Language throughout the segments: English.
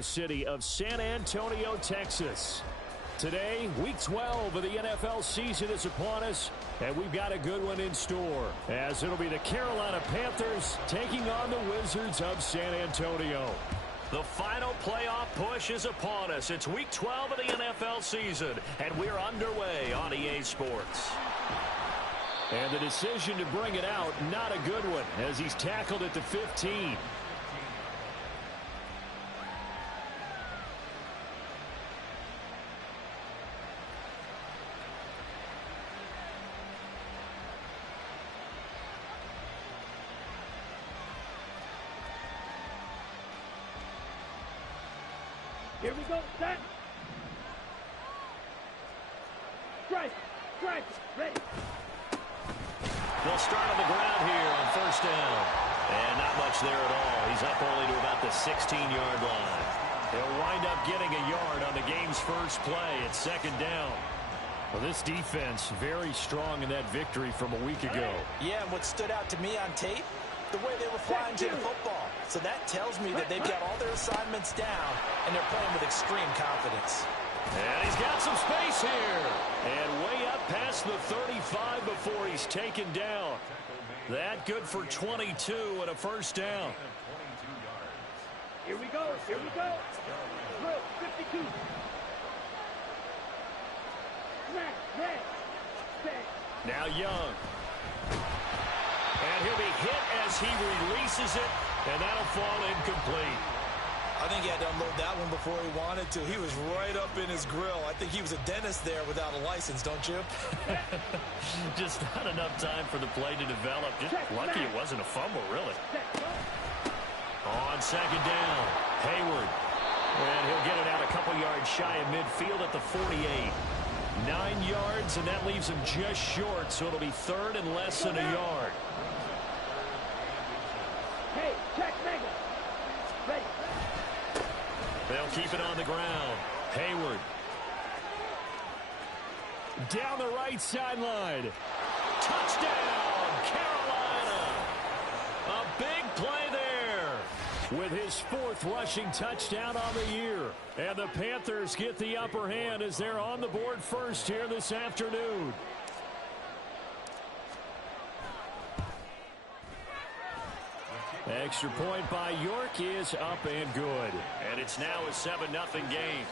Mexico City of San Antonio, Texas. Today, Week 12 of the NFL season is upon us, and we've got a good one in store, as it'll be the Carolina Panthers taking on the Wizards of San Antonio. The final playoff push is upon us. It's Week 12 of the NFL season, and we're underway on EA Sports. And the decision to bring it out, not a good one, as he's tackled at the 15. Here we go, set. Strike, ready. They'll start on the ground here on first down. And not much there at all. He's up only to about the 16-yard line. He'll wind up getting a yard on the game's first play at second down. Well, this defense very strong in that victory from a week ago. Yeah, and what stood out to me on tape, the way they were flying to the football. So that tells me that they've got all their assignments down, and they're playing with extreme confidence. And he's got some space here. And way up past the 35 before he's taken down. That good for 22 and a first down. Here we go. Drill, 52. Snap, set. Now Young. And he'll be hit as he releases it, and that'll fall incomplete. I think he had to unload that one before he wanted to. He was right up in his grill. I think he was a dentist there without a license, don't you? Just not enough time for the play to develop. Just lucky it wasn't a fumble, really. On second down, Hayward. And he'll get it out a couple yards shy of midfield at the 48. 9 yards, and that leaves him just short, so it'll be third and less than a yard. Hey, check mega. Ready. They'll keep it on the ground. Hayward. Down the right sideline. Touchdown, Carolina. A big play there with his 4th rushing touchdown on the year. And the Panthers get the upper hand as they're on the board first here this afternoon. Extra point by York is up and good. And it's now a 7-0 game.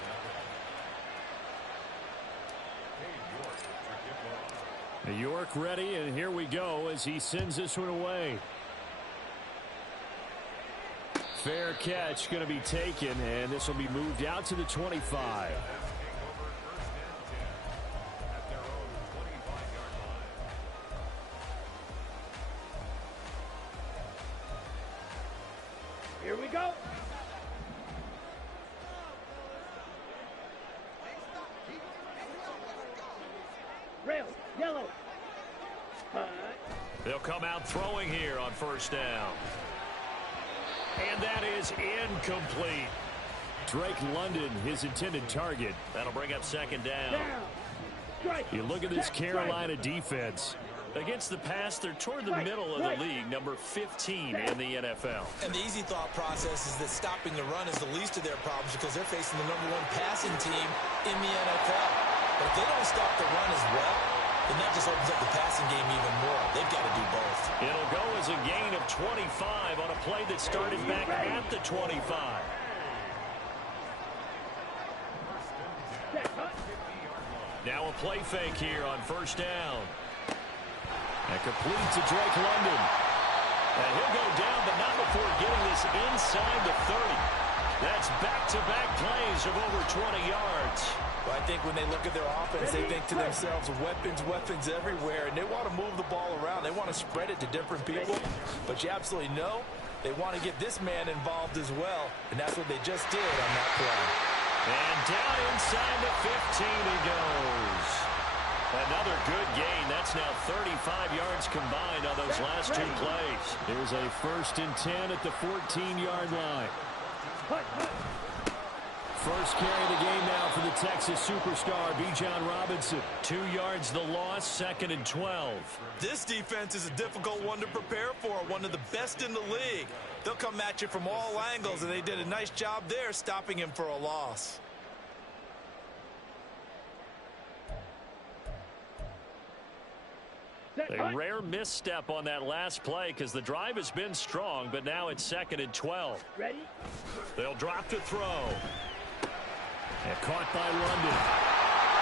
York ready, and here we go as he sends this one away. Fair catch going to be taken, and this will be moved out to the 25. Here we go. Rail, yellow. They'll come out throwing here on first down. And that is incomplete. Drake London, his intended target. That'll bring up second down. You look at this Carolina defense. Against the pass, they're toward the middle of the league, number 15 in the NFL. And the easy thought process is that stopping the run is the least of their problems because they're facing the #1 passing team in the NFL. But if they don't stop the run as well, then that just opens up the passing game even more. They've got to do both. It'll go as a gain of 25 on a play that started back at the 25. Now a play fake here on first down. And complete to Drake London. And he'll go down, but not before getting this inside the 30. That's back-to-back plays of over 20 yards. Well, I think when they look at their offense, they think to themselves, weapons everywhere, and they want to move the ball around. They want to spread it to different people, but you absolutely know they want to get this man involved as well, and that's what they just did on that play. And down inside the 15 he goes. Another good gain. That's now 35 yards combined on those last 2 plays. There's a 1st and 10 at the 14-yard line. First carry of the game now for the Texas superstar, Bijan Robinson. 2 yards the loss, 2nd and 12. This defense is a difficult one to prepare for, one of the best in the league. They'll come at you from all angles, and they did a nice job there stopping him for a loss. A rare misstep on that last play because the drive has been strong, but now it's 2nd and 12. Ready? They'll drop to throw. And caught by London.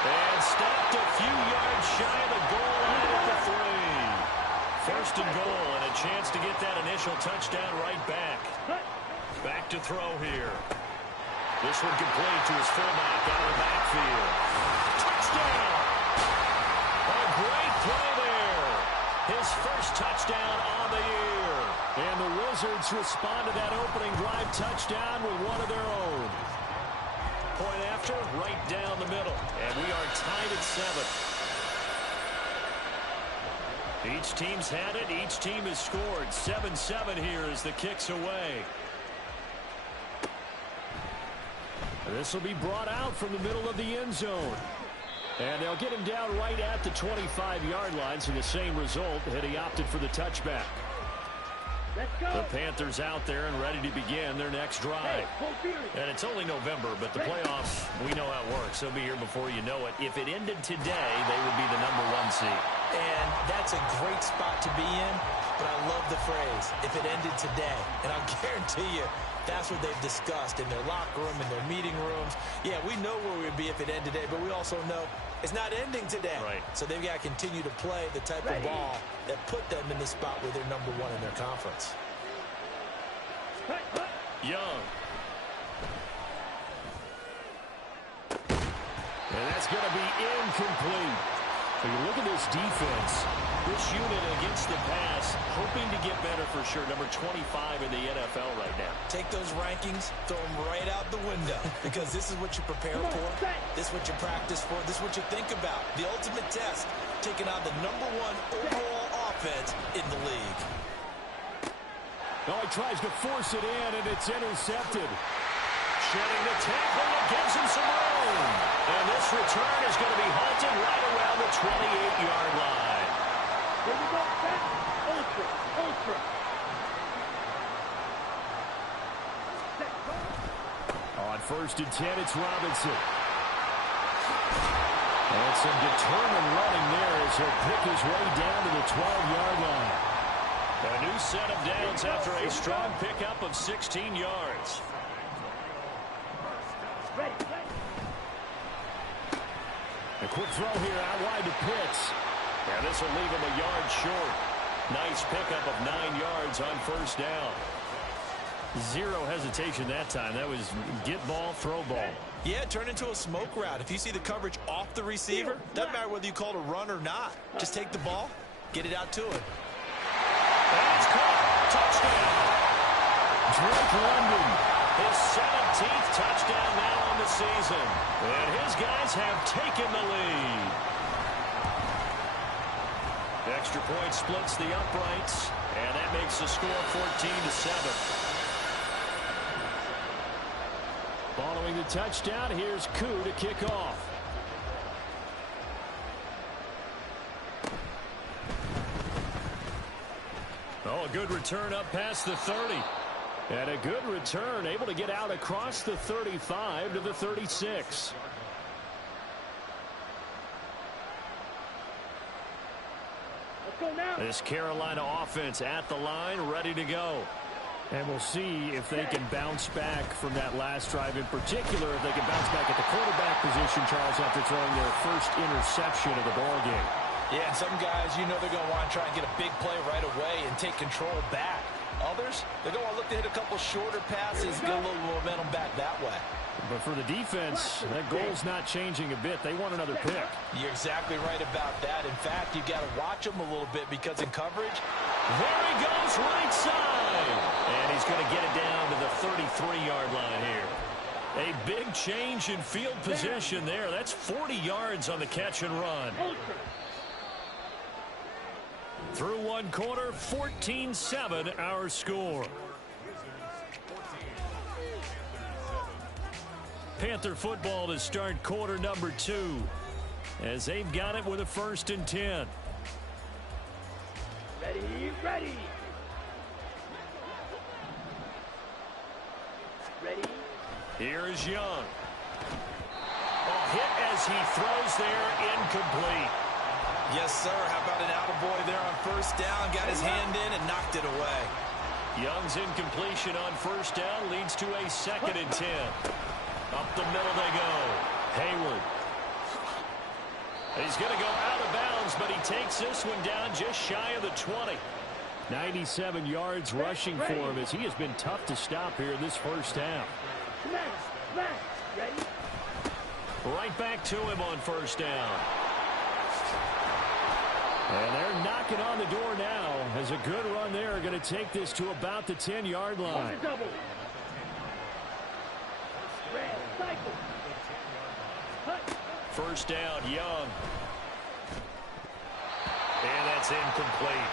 And stopped a few yards shy of the goal line at the 3. First and goal, and a chance to get that initial touchdown right back. Back to throw here. This one complete to his fullback out of the backfield. Touchdown! A great play there. His first touchdown on the year. And the Wizards respond to that opening drive touchdown with one of their own. Point after, right down the middle. And we are tied at 7. Each team's had it. Each team has scored. 7-7 here as the kick's away. This will be brought out from the middle of the end zone. And they'll get him down right at the 25-yard line, so the same result had he opted for the touchback. Let's go. The Panthers out there and ready to begin their next drive. And it's only November, but the playoffs, we know how it works. They'll be here before you know it. If it ended today, they would be the #1 seed. And that's a great spot to be in, but I love the phrase, if it ended today. And I'll guarantee you, that's what they've discussed in their locker room, in their meeting rooms. Yeah, we know where we would be if it ended today, but we also know it's not ending today. Right. So they've got to continue to play the type of ball that put them in the spot where they're #1 in their conference. Young. And that's going to be incomplete. When you look at this defense, this unit against the pass, hoping to get better for sure. Number 25 in the NFL right now. Take those rankings, throw them right out the window, because this is what you prepare for. This is what you practice for. This is what you think about. The ultimate test, taking on the #1 overall offense in the league. Oh, he tries to force it in, and it's intercepted. Shedding the tackle, and it gives him some room. And this return is going to be halted right around the 28-yard line. Here we go, set. Ultra, ultra. Set, go. On 1st and 10, it's Robinson. And some determined running there as he'll pick his way down to the 12-yard line. A new set of downs after a strong pickup of 16 yards. Ready, ready. A quick throw here out wide to Pitts. And this will leave him a yard short. Nice pickup of 9 yards on 1st down. Zero hesitation that time. That was get ball, throw ball. Yeah, turn into a smoke route. If you see the coverage off the receiver, doesn't matter whether you call it a run or not. Just take the ball, get it out to him. And it's caught. Touchdown. Drake London. His 17th touchdown now on the season. And his guys have taken the lead. The extra point splits the uprights. And that makes the score 14-7. Following the touchdown, here's Koo to kick off. Oh, a good return up past the 30. And a good return, able to get out across the 35 to the 36. Let's go now. This Carolina offense at the line, ready to go. And we'll see if they can bounce back from that last drive, in particular if they can bounce back at the quarterback position, Charles, after throwing their first interception of the ballgame. Yeah, some guys, you know they're going to want to try and get a big play right away and take control back. Others, they're going to look to hit a couple shorter passes, get a little momentum back that way. But for the defense, that goal's not changing a bit. They want another pick. You're exactly right about that. In fact, you've got to watch them a little bit because in coverage, there he goes, right side. And he's going to get it down to the 33-yard line here. A big change in field position there. That's 40 yards on the catch and run. Through one quarter, 14-7 our score. Panther football to start quarter number 2. As they've got it with a 1st and 10. Ready, ready. Ready. Here's Young. Hit as he throws there, incomplete. Yes, sir. How about an attaboy there on 1st down? Got his hand in and knocked it away. Young's incompletion on 1st down leads to a 2nd and 10. Up the middle they go. Hayward. He's going to go out of bounds, but he takes this one down just shy of the 20. 97 yards rushing for him as he has been tough to stop here in this 1st half. Ready. Right back to him on 1st down. And they're knocking on the door now as a good run there are going to take this to about the 10-yard line. Double. Red cycle. Cut. 1st down, Young. And that's incomplete.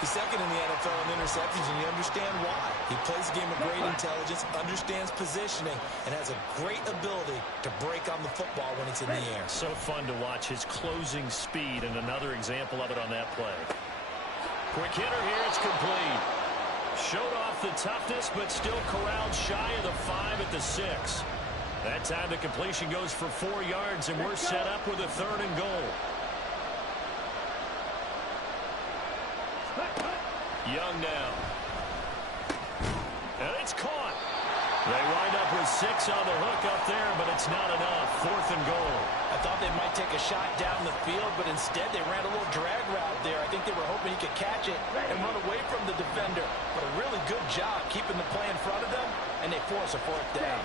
He's 2nd in the NFL in interceptions, and you understand why. He plays a game of great intelligence, understands positioning, and has a great ability to break on the football when it's in the air. So fun to watch his closing speed, and another example of it on that play. Quick hitter here, it's complete. Showed off the toughness, but still corralled shy of the 5 at the 6. That time the completion goes for 4 yards, and we're set up with a 3rd and goal. Young now. And it's caught. They wind up with 6 on the hook up there, but it's not enough. 4th and goal. I thought they might take a shot down the field, but instead they ran a little drag route there. I think they were hoping he could catch it and run away from the defender. But a really good job keeping the play in front of them, and they force a 4th down.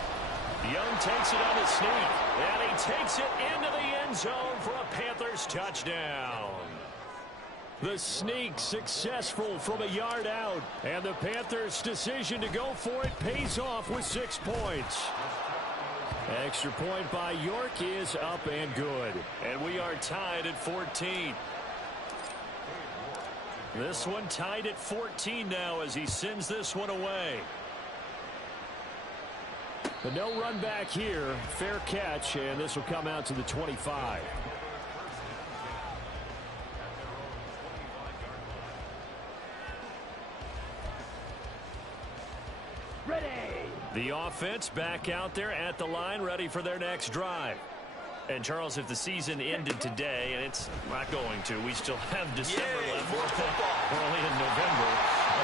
Young takes it on the sneak, and he takes it into the end zone for a Panthers touchdown. The sneak successful from a yard out, and the Panthers' decision to go for it pays off with 6 points. Extra point by York is up and good, and we are tied at 14. This one tied at 14 now as he sends this one away. But no run back here. Fair catch, and this will come out to the 25. Ready. The offense back out there at the line, ready for their next drive. And, Charles, if the season ended today, and it's not going to, we still have December left. More football. We're only in November.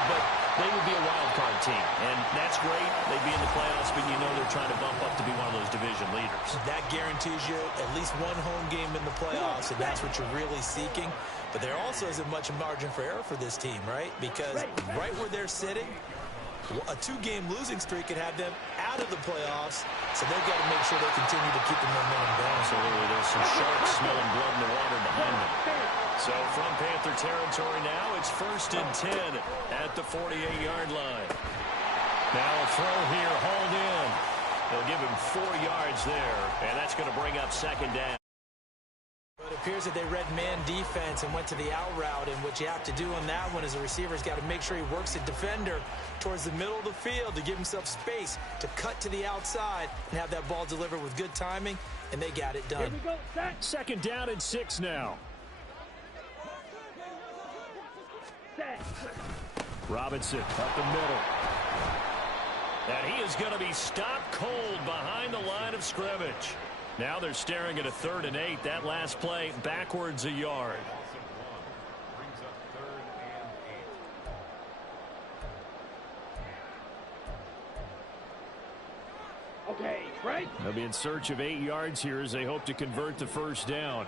But they would be a wild card team, and that's great. They'd be in the playoffs, but you know they're trying to bump up to be one of those division leaders. That guarantees you at least one home game in the playoffs, and that's what you're really seeking. But there also isn't much margin for error for this team, right? Because right where they're sitting, a 2-game losing streak could have them out of the playoffs, so they've got to make sure they continue to keep the momentum going. Absolutely. There's some sharks smelling blood in the water behind them. So from Panther territory now, it's 1st and 10 at the 48-yard line. Now a throw here, hauled in. They'll give him 4 yards there, and that's going to bring up 2nd down. It appears that they read man defense and went to the out route, and what you have to do on that one is the receiver's got to make sure he works the defender towards the middle of the field to give himself space to cut to the outside and have that ball delivered with good timing, and they got it done. Here we go. Set. 2nd down and 6 now. Set. Robinson up the middle. And he is going to be stopped cold behind the line of scrimmage. Now they're staring at a 3rd and 8. That last play backwards a yard. Okay, right. They'll be in search of 8 yards here as they hope to convert the 1st down.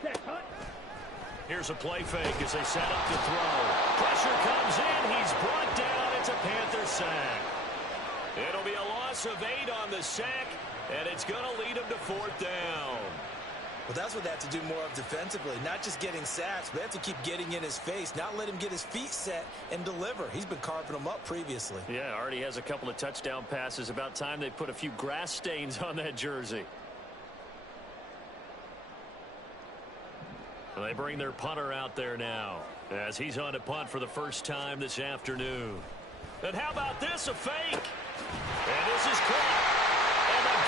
Set. Cut. Here's a play fake as they set up to throw. Pressure comes in. He's brought down. It's a Panther sack. It'll be a loss of 8 on the sack, and it's going to lead him to 4th down. Well, that's what they have to do more of defensively. Not just getting sacks, but they have to keep getting in his face, not let him get his feet set and deliver. He's been carving them up previously. Yeah, already has a couple of touchdown passes. About time they put a few grass stains on that jersey. They bring their punter out there now as he's on to punt for the first time this afternoon. And how about this, a fake? And this is caught. And the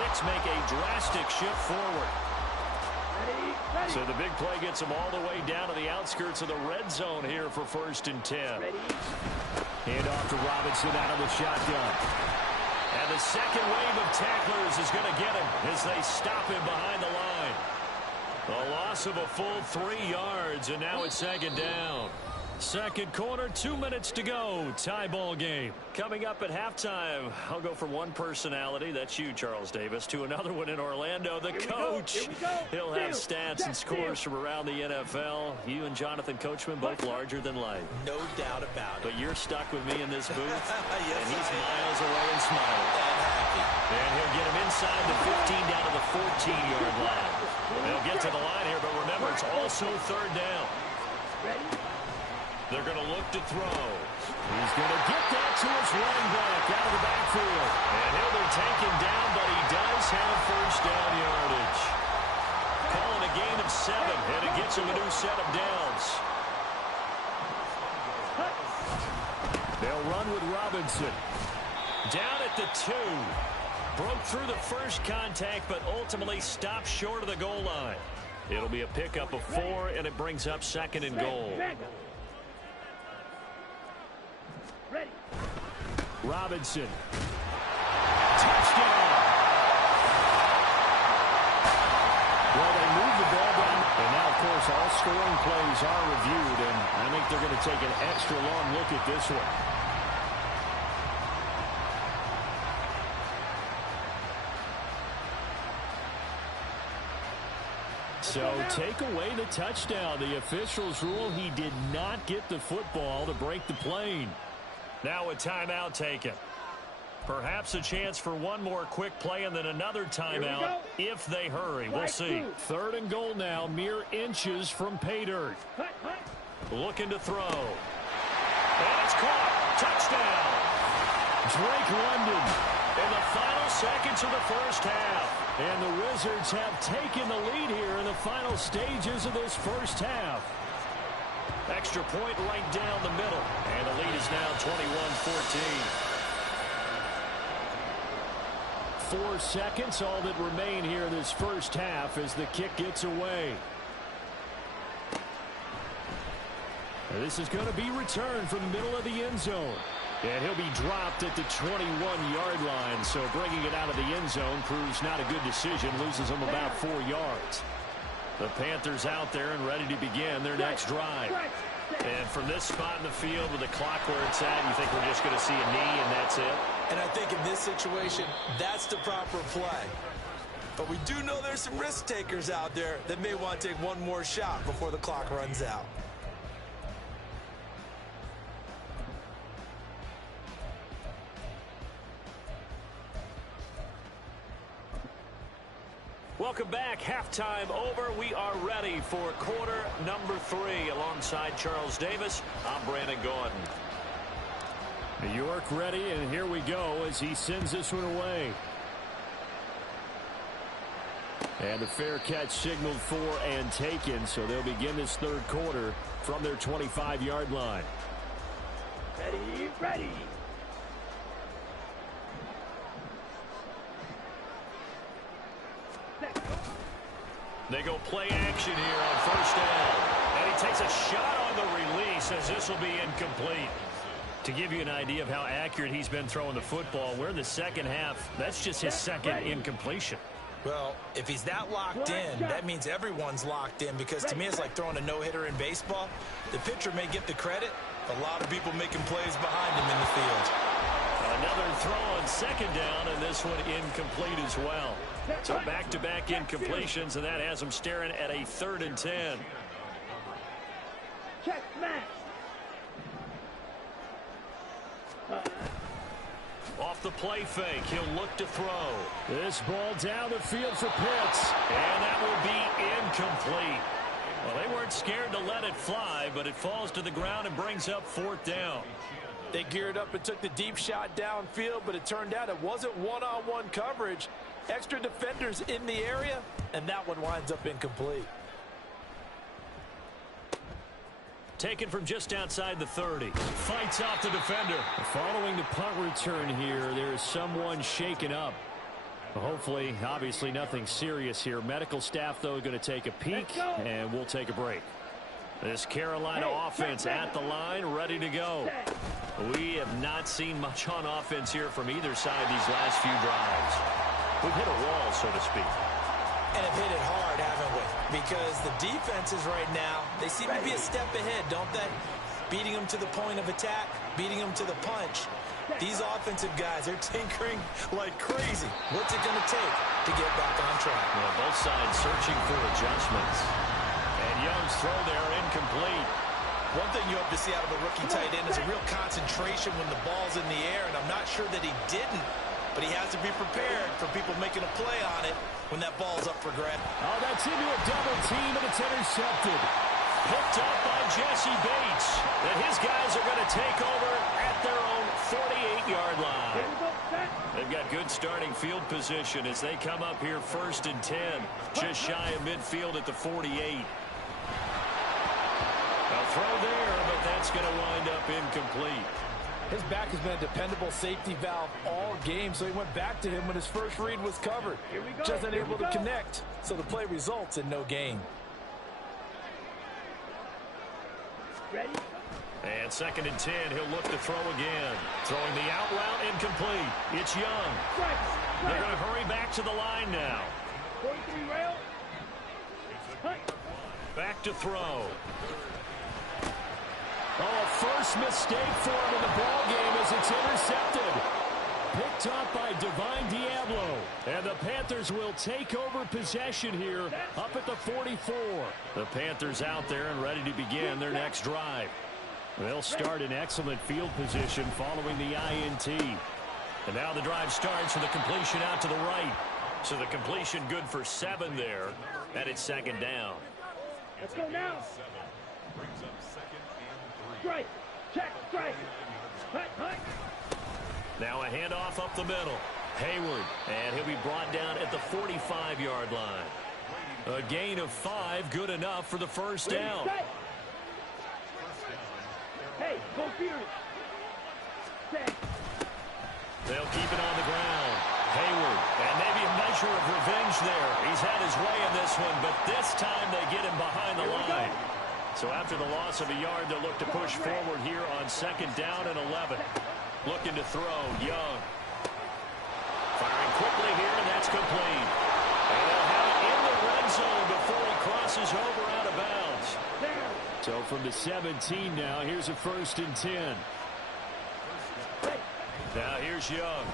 sticks make a drastic shift forward. So the big play gets them all the way down to the outskirts of the red zone here for 1st and 10. Hand off to Robinson out of the shotgun. And the second wave of tacklers is going to get him as they stop him behind the line. A loss of a full 3 yards, and now it's 2nd down. Second quarter, 2 minutes to go. Tie ball game. Coming up at halftime, I'll go from one personality, that's you, Charles Davis, to another one in Orlando, the coach. He'll have stats and scores from around the NFL. You and Jonathan Coachman, both larger than life. No doubt about it. But you're stuck with me in this booth, Yes, and he's miles away and smiling. And he'll get him inside the 15 down to the 14-yard line. They'll get to the line here, but remember, it's also 3rd down. They're going to look to throw. He's going to get that to his running back out of the backfield. And he'll be taken down, but he does have 1st down yardage. Calling a gain of 7, and it gets him a new set of downs. They'll run with Robinson. Down at the 2. Broke through the first contact, but ultimately stopped short of the goal line. It'll be a pickup of 4, and it brings up 2nd and goal. Robinson. Touchdown. Well, they move the ball down. And now, of course, all scoring plays are reviewed, and I think they're going to take an extra long look at this one. So take away the touchdown. The officials rule he did not get the football to break the plane. Now a timeout taken. Perhaps a chance for one more quick play and then another timeout if they hurry. We'll see. 3rd and goal now, mere inches from pay dirt. Looking to throw. And it's caught. Touchdown. Drake London in the final seconds of the first half. And the Wizards have taken the lead here in the final stages of this first half. Extra point right down the middle. And the lead is now 21-14. 4 seconds, all that remain here in this first half as the kick gets away. Now this is going to be returned from the middle of the end zone. And he'll be dropped at the 21-yard line. So bringing it out of the end zone proves not a good decision. Loses him about 4 yards. The Panthers out there and ready to begin their next drive. And from this spot in the field with the clock where it's at, you think we're just going to see a knee and that's it? And I think in this situation, that's the proper play. But we do know there's some risk takers out there that may want to take one more shot before the clock runs out. Welcome back. Halftime over. We are ready for quarter number 3. Alongside Charles Davis, I'm Brandon Gordon. New York ready, and here we go as he sends this one away. And the fair catch signaled for and taken, so they'll begin this third quarter from their 25-yard line. Ready. They go play action here on first down. And he takes a shot on the release as this will be incomplete. To give you an idea of how accurate he's been throwing the football, we're in the second half. That's just his second incompletion. Well, if he's that locked in, that means everyone's locked in, because to me it's like throwing a no-hitter in baseball. The pitcher may get the credit, a lot of people making plays behind him in the field. Another throw on second down, and this one incomplete as well. So back-to-back incompletions, and that has him staring at a 3rd and 10. Check match. Off the play fake, he'll look to throw. This ball down the field for Pitts, and that will be incomplete. Well, they weren't scared to let it fly, but it falls to the ground and brings up 4th down. They geared up and took the deep shot downfield, but it turned out it wasn't one-on-one coverage. Extra defenders in the area, and that one winds up incomplete. Taken from just outside the 30. Fights off the defender. Following the punt return here, there's someone shaken up. Hopefully, obviously nothing serious here. Medical staff, though, going to take a peek, and we'll take a break. This Carolina offense at the line, ready to go. We have not seen much on offense here from either side these last few drives. We've hit a wall, so to speak. And have hit it hard, haven't we? Because the defenses right now, they seem to be a step ahead, don't they? Beating them to the point of attack, beating them to the punch. These offensive guys are tinkering like crazy. What's it going to take to get back on track? Well, both sides searching for adjustments. And Young's throw there incomplete. One thing you hope to see out of a rookie tight end is a real concentration when the ball's in the air, and I'm not sure that he didn't, but he has to be prepared for people making a play on it when that ball's up for grabs. Oh, that's into a double team, and it's intercepted. Picked up by Jesse Bates. And his guys are going to take over at their own 48-yard line. They've got good starting field position as they come up here 1st and 10. Just shy of midfield at the 48. A throw there, but that's going to wind up incomplete. His back has been a dependable safety valve all game, so he went back to him when his first read was covered. Just unable to connect, so the play results in no gain. Ready? And 2nd and 10, he'll look to throw again. Throwing the out route incomplete. It's Young. They're going to hurry back to the line now. 43 rail. Back to throw. Oh, first mistake for him in the ball game as it's intercepted. Picked up by Divine Diablo. And the Panthers will take over possession here up at the 44. The Panthers out there and ready to begin their next drive. They'll start in excellent field position following the INT. And now the drive starts with a completion out to the right. So the completion good for 7 there. And it's 2nd down. Let's go now. Strike. Check. Strike. Hut. Now a handoff up the middle. Hayward. And he'll be brought down at the 45-yard line. A gain of 5, good enough for the first down. Hey, go Fury. They'll keep it on the ground. Hayward. And maybe a measure of revenge there. He's had his way in this one, but this time they get him behind the line. So after the loss of a yard, they'll look to push forward here on 2nd down and 11. Looking to throw, Young. Firing quickly here, and that's complete. And they'll have it in the red zone before he crosses over out of bounds. So from the 17 now, here's a 1st and 10. Now here's Young.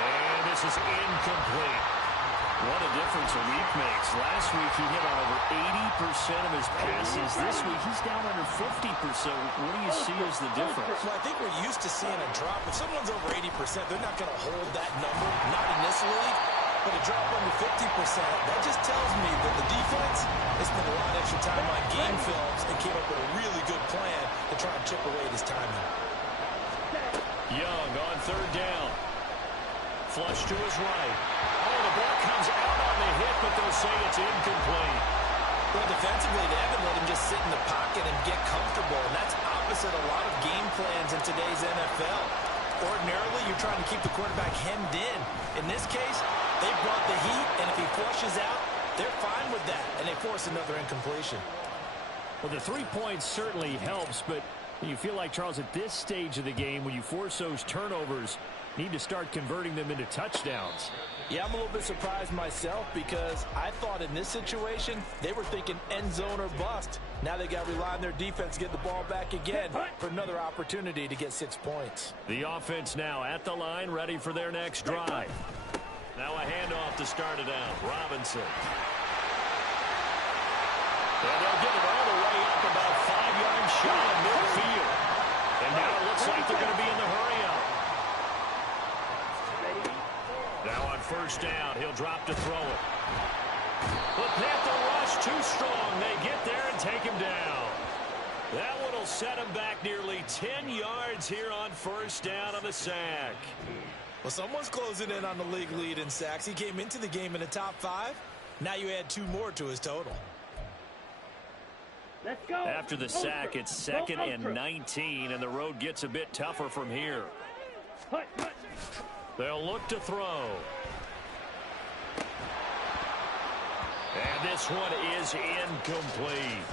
And this is incomplete. What a difference a week makes. Last week he hit on over 80% of his passes. This week he's down under 50%. What do you see as the difference? Well, I think we're used to seeing a drop. If someone's over 80%, they're not going to hold that number, not in this league. But a drop under 50%, that just tells me that the defense has spent a lot of extra time on game films and came up with a really good plan to try and chip away this timing. Young on 3rd down. Flush to his right. Oh, the ball comes out on the hit, but they'll say it's incomplete. Well, defensively, they haven't let him just sit in the pocket and get comfortable, and that's opposite a lot of game plans in today's NFL. Ordinarily, you're trying to keep the quarterback hemmed in. In this case, they brought the heat, and if he flushes out, they're fine with that, and they force another incompletion. Well, the 3 points certainly helps, but you feel like, Charles, at this stage of the game, when you force those turnovers, need to start converting them into touchdowns. Yeah, I'm a little bit surprised myself because I thought in this situation they were thinking end zone or bust. Now they got to rely on their defense to get the ball back again for another opportunity to get 6 points. The offense now at the line, ready for their next drive. Now a handoff to start it out. Robinson. And they'll get it all the way up about 5 yards shy of midfield. And now it looks like they're going to be in the hurry-up. Now on 1st down, he'll drop to throw it. The Panther rush too strong. They get there and take him down. That one will set him back nearly 10 yards here on 1st down on the sack. Well, someone's closing in on the league lead in sacks. He came into the game in the top 5. Now you add 2 more to his total. Let's go. After the sack, it's 2nd and 19, and the road gets a bit tougher from here. They'll look to throw. And this one is incomplete.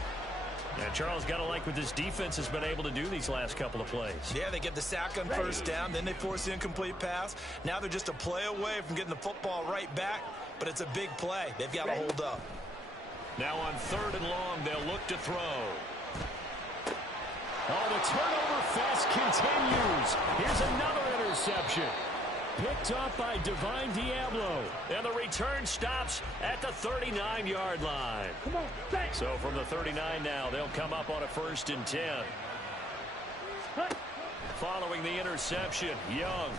And Charles, got to like what this defense has been able to do these last couple of plays. Yeah, they get the sack on first down, then they force the incomplete pass. Now they're just a play away from getting the football right back, but it's a big play. They've got to hold up. Now on 3rd and long, they'll look to throw. Oh, the turnover fest continues. Here's another interception. Picked up by Divine Diablo. And the return stops at the 39-yard line. Come on, thanks. So from the 39 now, they'll come up on a 1st and 10. Following the interception, Young.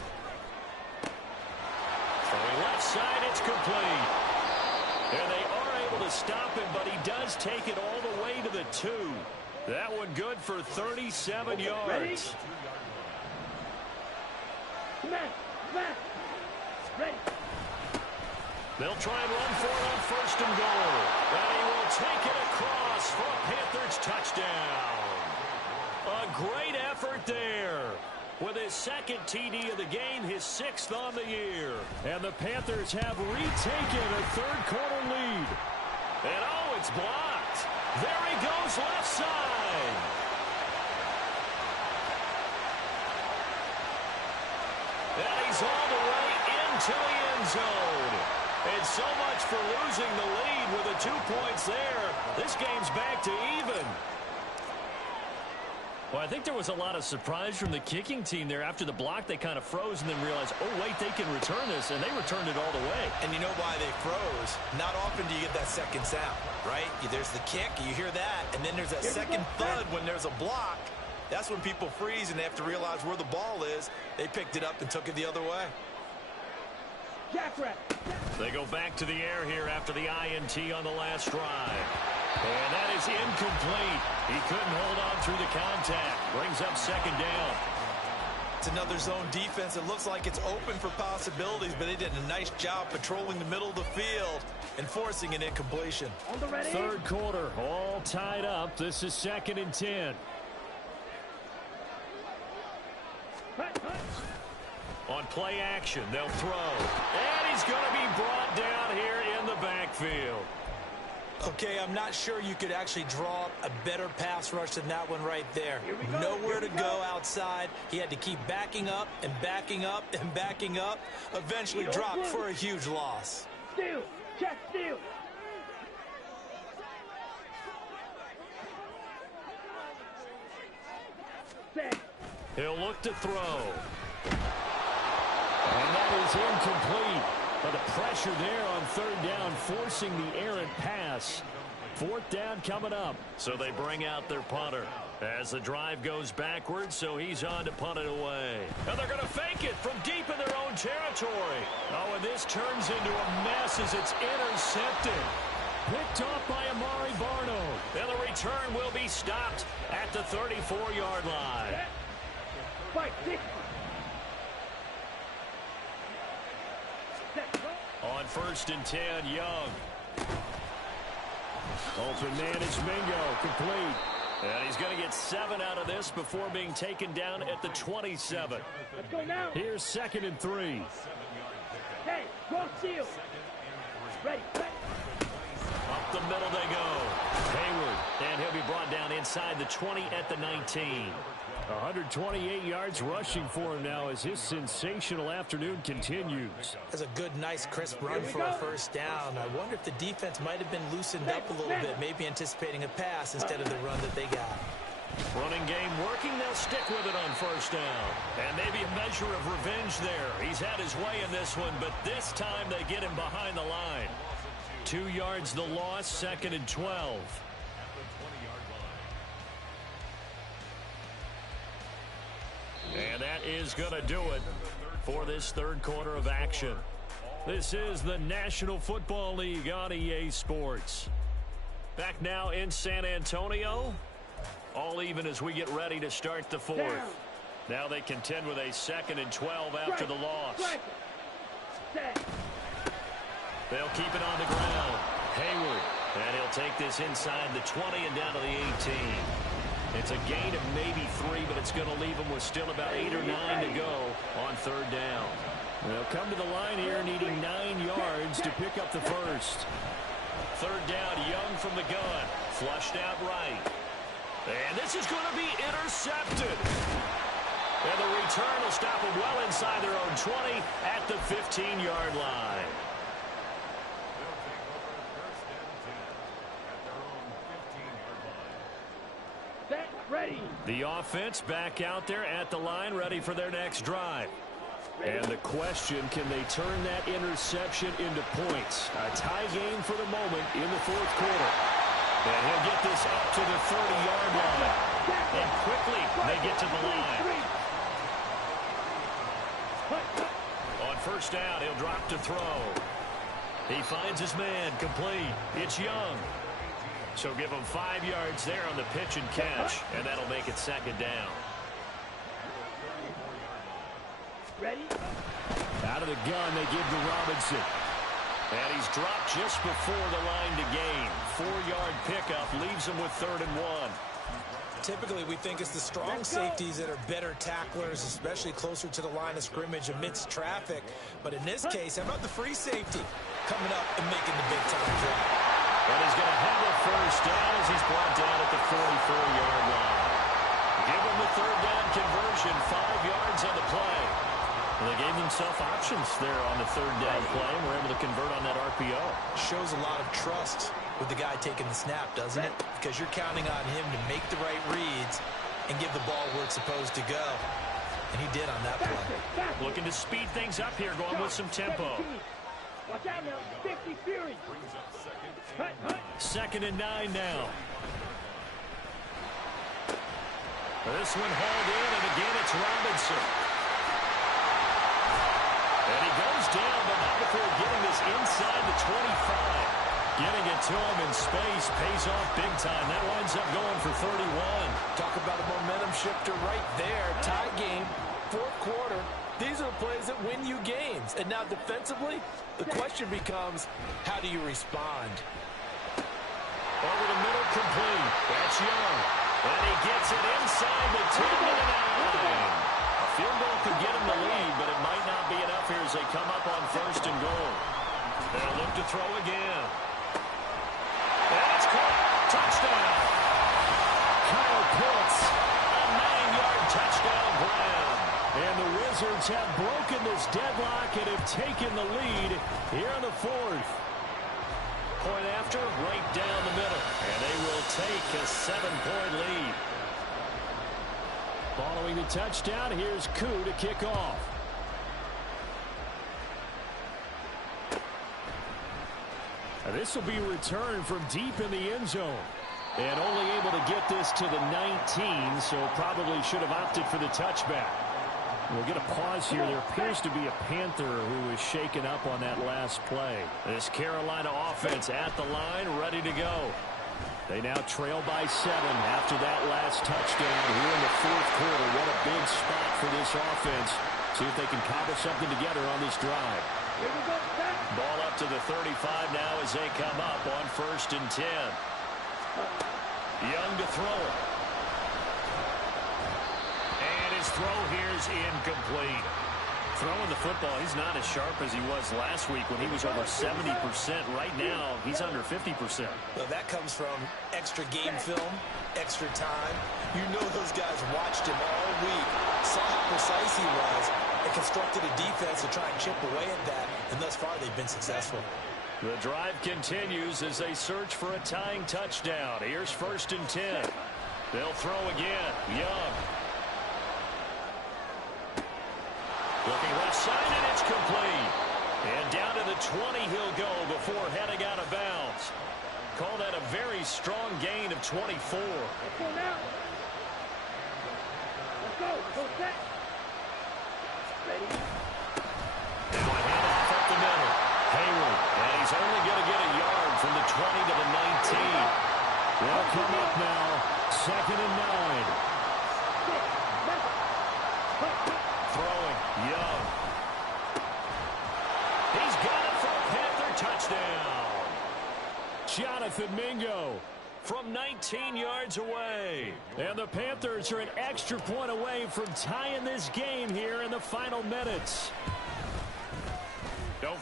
Throwing left side, it's complete. And they are able to stop him, but he does take it all the way to the 2. That one good for 37 yards. Ready? Ready. They'll try and run for it on 1st and goal. And he will take it across for a Panthers touchdown. A great effort there. With his 2nd TD of the game, his 6th on the year. And the Panthers have retaken a 3rd quarter lead. And oh, it's blocked. There he goes left side. And he's all the way into the end zone. And so much for losing the lead with the 2 points there. This game's back to even. Well, I think there was a lot of surprise from the kicking team there. After the block, they kind of froze and then realized, oh, wait, they can return this. And they returned it all the way. And you know why they froze? Not often do you get that second sound, right? There's the kick, you hear that, and then there's that second thud when there's a block. That's when people freeze and they have to realize where the ball is. They picked it up and took it the other way. They go back to the air here after the INT on the last drive. And that is incomplete. He couldn't hold on through the contact. Brings up 2nd down. It's another zone defense. It looks like it's open for possibilities, but they did a nice job patrolling the middle of the field and forcing an incompletion. 3rd quarter, all tied up. This is 2nd and 10. On play action, they'll throw. And he's going to be brought down here in the backfield. Okay, I'm not sure you could actually draw up a better pass rush than that one right there. Nowhere to go outside. He had to keep backing up and backing up and backing up. Eventually dropped for a huge loss. Steal. Check steal. He'll look to throw. And that is incomplete. But the pressure there on 3rd down, forcing the errant pass. 4th down coming up. So they bring out their punter as the drive goes backwards, so he's on to punt it away. And they're going to fake it from deep in their own territory. Oh, and this turns into a mess as it's intercepted. Picked off by Amari Barno. And the return will be stopped at the 34-yard line. Fight, On 1st and 10, Young. Open man is Mingo, complete. And he's going to get 7 out of this before being taken down at the 27. Let's go now. Here's 2nd and 3. Hey, go steal. Ready. Up the middle they go. Hayward, and he'll be brought down inside the 20 at the 19. 128 yards rushing for him now as his sensational afternoon continues. That's a good, nice, crisp run for a 1st down. I wonder if the defense might have been loosened up a little bit, maybe anticipating a pass instead of the run that they got. Running game working, they'll stick with it on 1st down. And maybe a measure of revenge there. He's had his way in this one, but this time they get him behind the line. 2 yards the loss, 2nd and 12. And that is going to do it for this 3rd quarter of action. This is the National Football League on EA Sports. Back now in San Antonio. All even as we get ready to start the 4th. Now they contend with a 2nd and 12 after the loss. They'll keep it on the ground. Hayward. And he'll take this inside the 20 and down to the 18. It's a gain of maybe 3, but it's going to leave them with still about 8 or 9 to go on 3rd down. They'll come to the line here needing 9 yards to pick up the first. Third down, Young from the gun. Flushed out right. And this is going to be intercepted. And the return will stop them well inside their own 20 at the 15-yard line. Set, ready. The offense back out there at the line, ready for their next drive. And the question, can they turn that interception into points? A tie game for the moment in the fourth quarter. And he'll get this up to the 30-yard line. And quickly, they get to the line. On first down, he'll drop to throw. He finds his man, complete. It's Young. So give him 5 yards there on the pitch and catch, and that'll make it second down. Ready? Out of the gun, they give to Robinson. And he's dropped just before the line to gain. 4-yard pickup leaves him with 3rd and 1. Typically, we think it's the strong safeties that are better tacklers, especially closer to the line of scrimmage amidst traffic. But in this case, how about the free safety coming up and making the big-time drop? And he's going to have a first down as he's brought down at the 44-yard line. Give him the 3rd down conversion, 5 yards on the play. And they gave themselves options there on the 3rd down play and were able to convert on that RPO. Shows a lot of trust with the guy taking the snap, doesn't it? Because you're counting on him to make the right reads and give the ball where it's supposed to go. And he did on that play. Looking to speed things up here, going with some tempo. Watch out now, 50 Fury. 2nd and 9 now. This one hauled in, and again it's Robinson. And he goes down, but not before getting this inside the 25. Getting it to him in space pays off big time. That winds up going for 31. Talk about a momentum shifter right there. Tie game, 4th quarter. These are the plays that win you games. And now defensively, the question becomes, how do you respond? Over the middle, complete. That's Young. And he gets it inside the 10 to the 9. A field goal could get him the lead, but it might not be enough here as they come up on 1st and goal. They'll look to throw again. That's caught. Touchdown. Kyle Pitts, a 9-yard touchdown grab. And the Wizards have broken this deadlock and have taken the lead here in the 4th. Point after, right down the middle. And they will take a 7-point lead. Following the touchdown, here's Koo to kick off. This will be returned from deep in the end zone. And only able to get this to the 19, so probably should have opted for the touchback. We'll get a pause here. There appears to be a Panther who was shaken up on that last play. This Carolina offense at the line, ready to go. They now trail by 7 after that last touchdown here in the 4th quarter. What a big spot for this offense. See if they can cobble something together on this drive. Ball up to the 35 now as they come up on 1st and 10. Young to throw it. And his throw here is incomplete. Throwing the football, he's not as sharp as he was last week when he was over 70%. Right now, he's under 50%. Well, that comes from extra game film, extra time. You know those guys watched him all week, saw how precise he was, and constructed a defense to try and chip away at that. And thus far, they've been successful. The drive continues as they search for a tying touchdown. Here's 1st and 10. They'll throw again. Young. Looking left side, and it's complete. And down to the 20 he'll go before heading out of bounds. Call that a very strong gain of 24. Let's go now. Let's go. Go set. Ready. Now a handoff up the middle. Hayward. And he's only going to get a yard from the 20 to the 19. They'll come up now. 2nd and 9. Throwing. Young. He's got it for a Panther touchdown. Jonathan Mingo from 19 yards away. And the Panthers are an extra point away from tying this game here in the final minutes.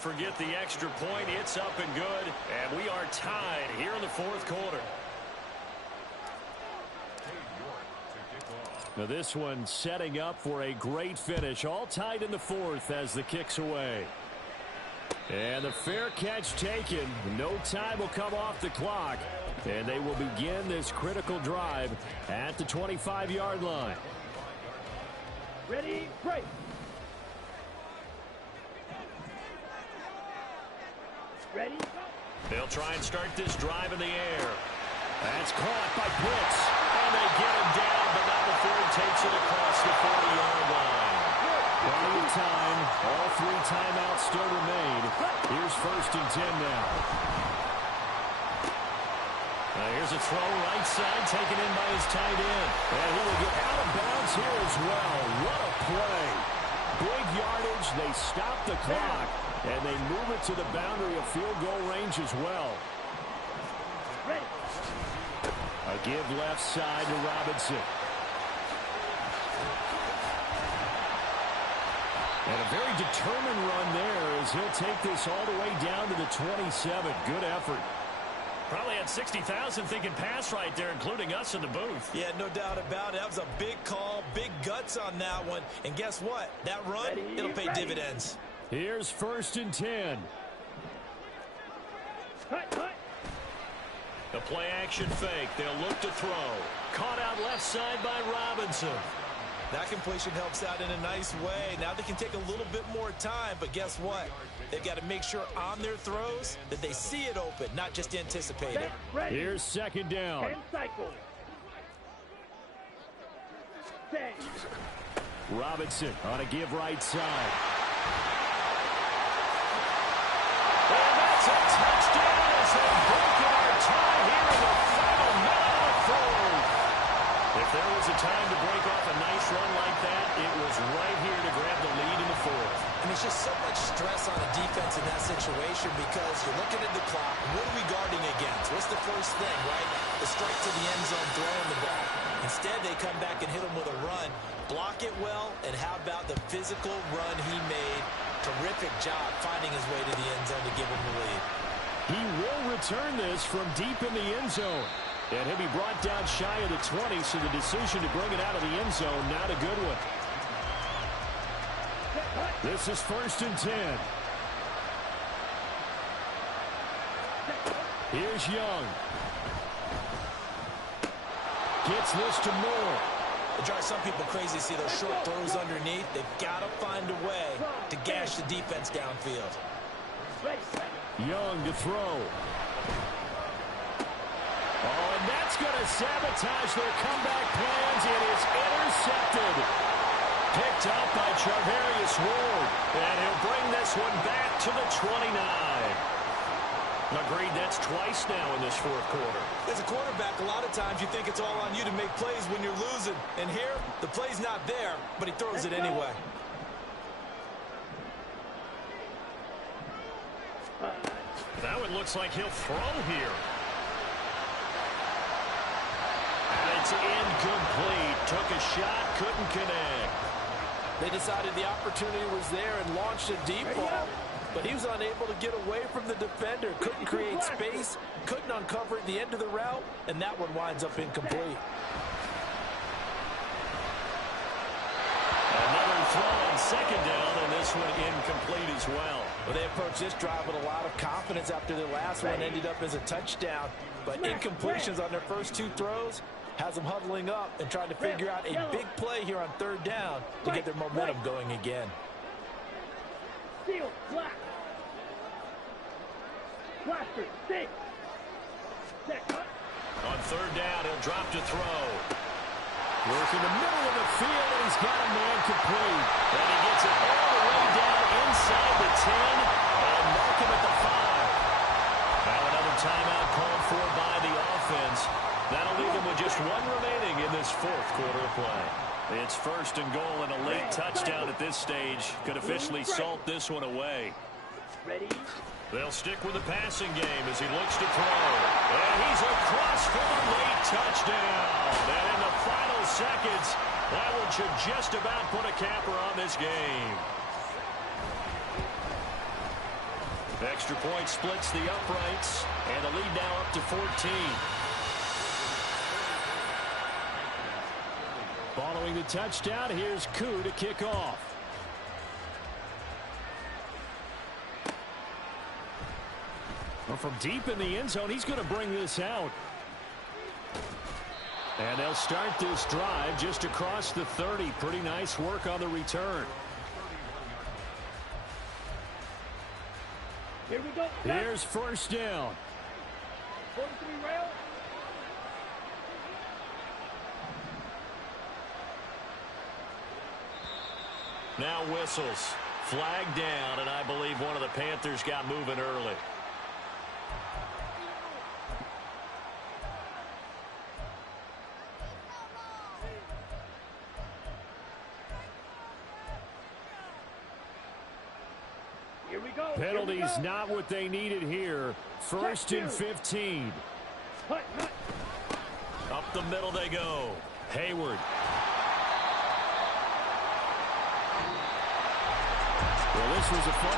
forget the extra point. It's up and good, and we are tied here in the fourth quarter. Now this one setting up for a great finish. All tied in the fourth as the kick's away. And the fair catch taken. No time will come off the clock. And they will begin this critical drive at the 25-yard line. Ready, break. Ready, go. They'll try and start this drive in the air. That's caught by Blitz. And they get him down, but not before he takes it across the 40-yard line. Plenty of time. All three timeouts still remain. Here's 1st and 10 now. Here's a throw right side taken in by his tight end. And he will get out of bounds here as well. What a play. Big yardage. They stop the clock. And they move it to the boundary of field goal range as well. Ready. A give left side to Robinson. And a very determined run there as he'll take this all the way down to the 27. Good effort. Probably had 60,000 thinking pass right there, including us in the booth. Yeah, no doubt about it. That was a big call, big guts on that one. And guess what? That run, it'll pay dividends. Here's 1st and 10. The play action fake. They'll look to throw. Caught out left side by Robinson. That completion helps out in a nice way. Now they can take a little bit more time, but guess what? They've got to make sure on their throws that they see it open, not just anticipate it. Here's 2nd down. 10 cycles. 10. Robinson on a give right side. And that's a touchdown as they've broken our tie here in the final minute of the fourth. If there was a time to break off a nice run like that, it was right here to grab the lead in the fourth. And it's just so much stress on the defense in that situation because you're looking at the clock. What are we guarding against? What's the first thing, right? The strike to the end zone, throwing the ball. Instead, they come back and hit him with a run. Block it well, and how about the physical run he made? Terrific job finding his way to the end zone to give him the lead. He will return this from deep in the end zone. And he'll be brought down shy of the 20, so the decision to bring it out of the end zone, not a good one. This is 1st and 10. Here's Young. Gets this to Moore. It drives some people crazy to see those short throws underneath. They've got to find a way to gash the defense downfield. Young to throw. Oh, and that's going to sabotage their comeback plans. It is intercepted. Picked up by Charvarius Ward. And he'll bring this one back to the 29. Agreed, that's twice now in this fourth quarter. As a quarterback, a lot of times you think it's all on you to make plays when you're losing. And here, the play's not there, but he throws it anyway. That one looks like he'll throw here. And it's incomplete. Took a shot, couldn't connect. They decided the opportunity was there and launched a deep ball. But he was unable to get away from the defender. Couldn't create space. Couldn't uncover at the end of the route. And that one winds up incomplete. Another throw on 2nd down, and this one incomplete as well. Well, they approached this drive with a lot of confidence after their last one ended up as a touchdown. But incompletions on their first 2 throws has them huddling up and trying to figure out a big play here on 3rd down to get their momentum going again. Steel, black. Blaster, stick. On 3rd down, he'll drop to throw. Work in the middle of the field, and he's got a man complete. And he gets it all the way down inside the 10 and mark him at the 5. Now another timeout called for by the offense. That'll leave them with just 1 remaining in this fourth quarter of play. It's 1st and goal, and a late touchdown at this stage could officially salt this one away. Ready? They'll stick with the passing game as he looks to throw. And he's across for the late touchdown. And in the final seconds, that one should just about put a capper on this game. Extra point splits the uprights, and the lead now up to 14. Following the touchdown, here's Koo to kick off. Well, from deep in the end zone, he's going to bring this out. And they'll start this drive just across the 30. Pretty nice work on the return. Here we go. Here's first down. 43 rail. Now whistles. Flag down, and I believe one of the Panthers got moving early. Here we go. Penalties not what they needed here. First and 15. Hut, hut. Up the middle they go. Hayward. Well, this was a fun